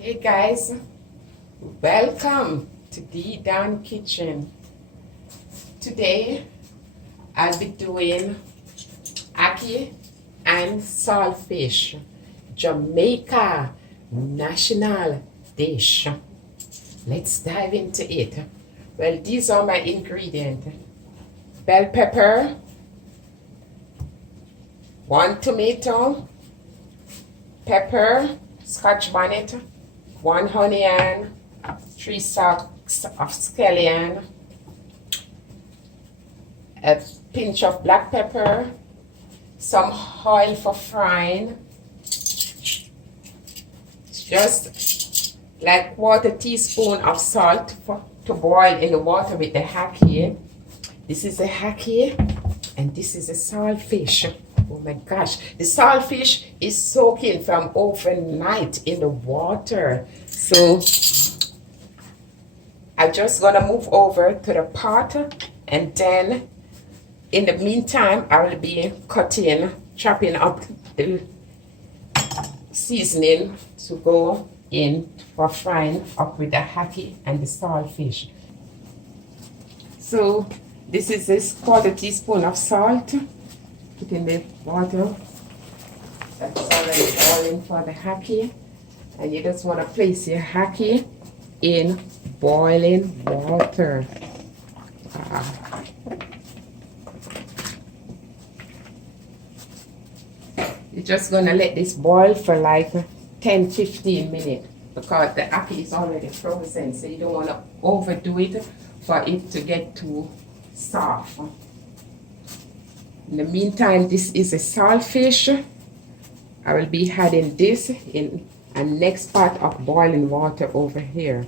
Hey guys, welcome to the Down Kitchen. Today I'll be doing ackee and saltfish, Jamaica national dish. Let's dive into it. Well, these are my ingredients: bell pepper, 1 tomato, pepper, scotch bonnet, 1 onion, 3 stalks of scallion, a pinch of black pepper, some oil for frying, just like 1/4 teaspoon of salt to boil in the water with the ackee. This is the ackee and this is the saltfish. Oh my gosh, the saltfish is soaking from overnight in the water. So I'm just gonna move over to the pot, and then in the meantime I will be chopping up the seasoning to go in for frying up with the ackee and the saltfish. So this is this 1/4 teaspoon of salt. Put in the water that's already boiling for the ackee, and you just want to place your ackee in boiling water. You're just gonna let this boil for like 10-15 minutes because the ackee is already frozen, so you don't want to overdo it for it to get too soft. In the meantime, this is a saltfish. I will be adding this in a next pot of boiling water over here.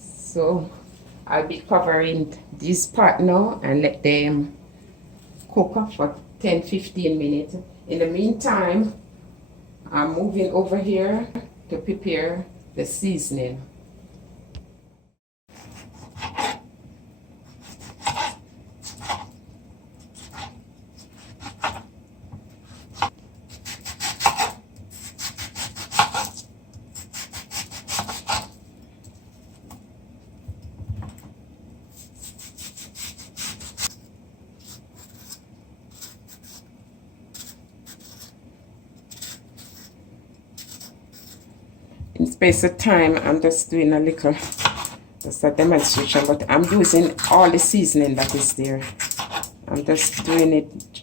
So I'll be covering this pot now and let them cook up for 10-15 minutes. In the meantime, I'm moving over here to prepare the seasoning. In space of time, I'm just doing just a demonstration, but I'm using all the seasoning that is there. I'm just doing it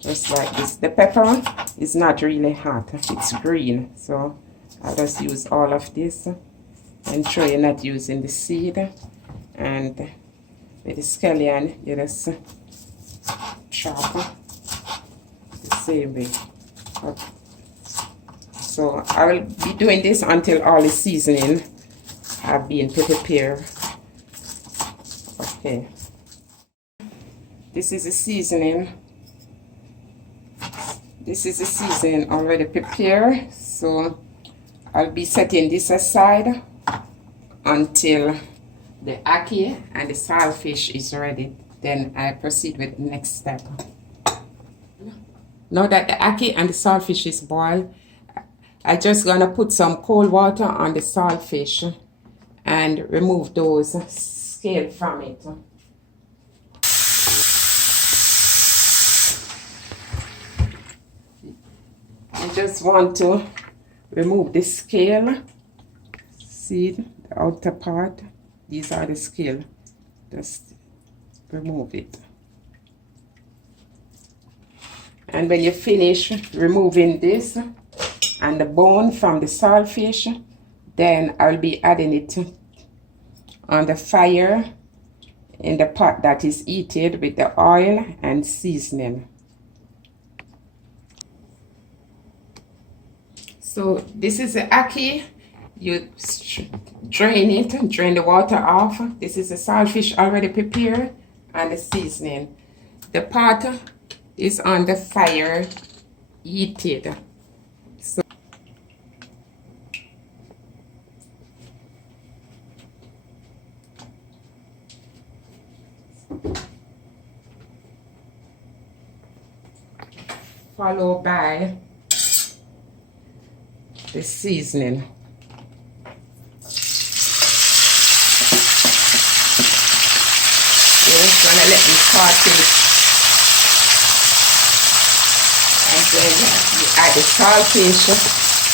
just like this. The pepper is not really hot, it's green, so I'll just use all of this. And sure you're not using the seed, and with the scallion you just chop the same way. So I will be doing this until all the seasoning have been prepared. Okay. This is the seasoning. This is the seasoning already prepared. So I'll be setting this aside until the ackee and the saltfish is ready. Then I proceed with the next step. Now that the ackee and the saltfish is boiled, I'm just gonna put some cold water on the saltfish and remove those scales from it. You just want to remove the scale. See the outer part? These are the scale. Just remove it. And when you finish removing this and the bone from the saltfish, then I'll be adding it on the fire in the pot that is heated with the oil and seasoning. So this is the ackee. You drain the water off. This is the saltfish already prepared and the seasoning. The pot is on the fire heated. So followed by the seasoning. We're just gonna let this saute, and then you add the saltfish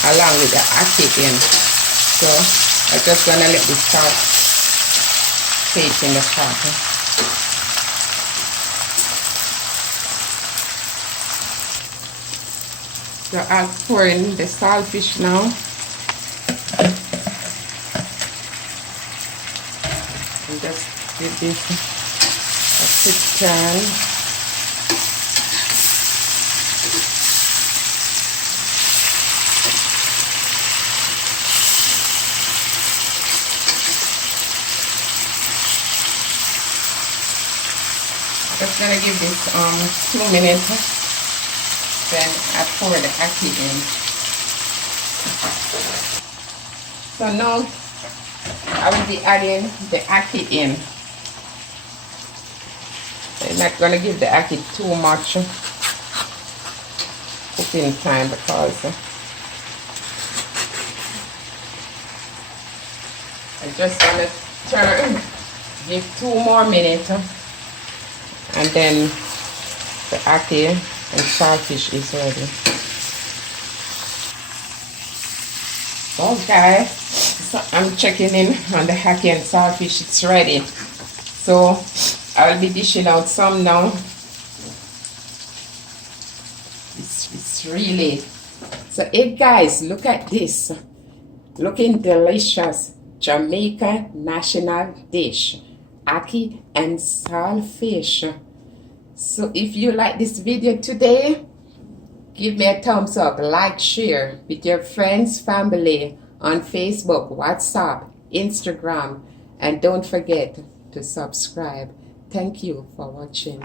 along with the ackee in. So I'm just gonna let this saute in the pot. So I'll pour in the saltfish now. And just give this a quick turn. Just gonna give this 2 minutes. Then I pour the ackee in. So now I will be adding the ackee in. I'm not going to give the ackee too much cooking time because I'm just going to give 2 more minutes, and then the ackee and saltfish is ready. Okay, so I'm checking in on the ackee and saltfish. It's ready. So I'll be dishing out some now. It's really, so hey guys, look at this. Looking delicious. Jamaica national dish, ackee and saltfish. So if you like this video today, give me a thumbs up, like, share with your friends, family on Facebook, WhatsApp, Instagram, and don't forget to subscribe. Thank you for watching.